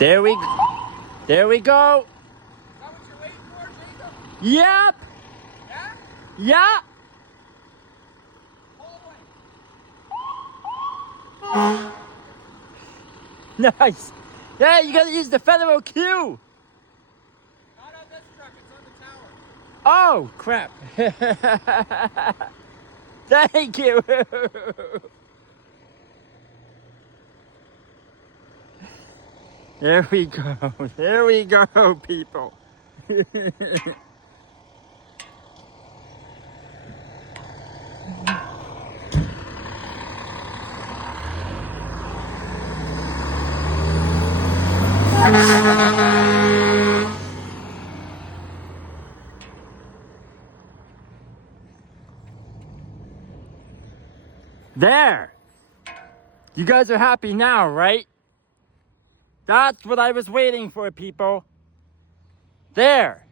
There we go. Is that what you're waiting for, Jacob? Yep. Yeah? Yeah. Pull away. Nice. Yeah, you gotta use the federal cue. Not on this truck, it's on the tower. Oh, crap. Thank you. There we go. There we go, people. There. You guys are happy now, right? That's what I was waiting for, people. There.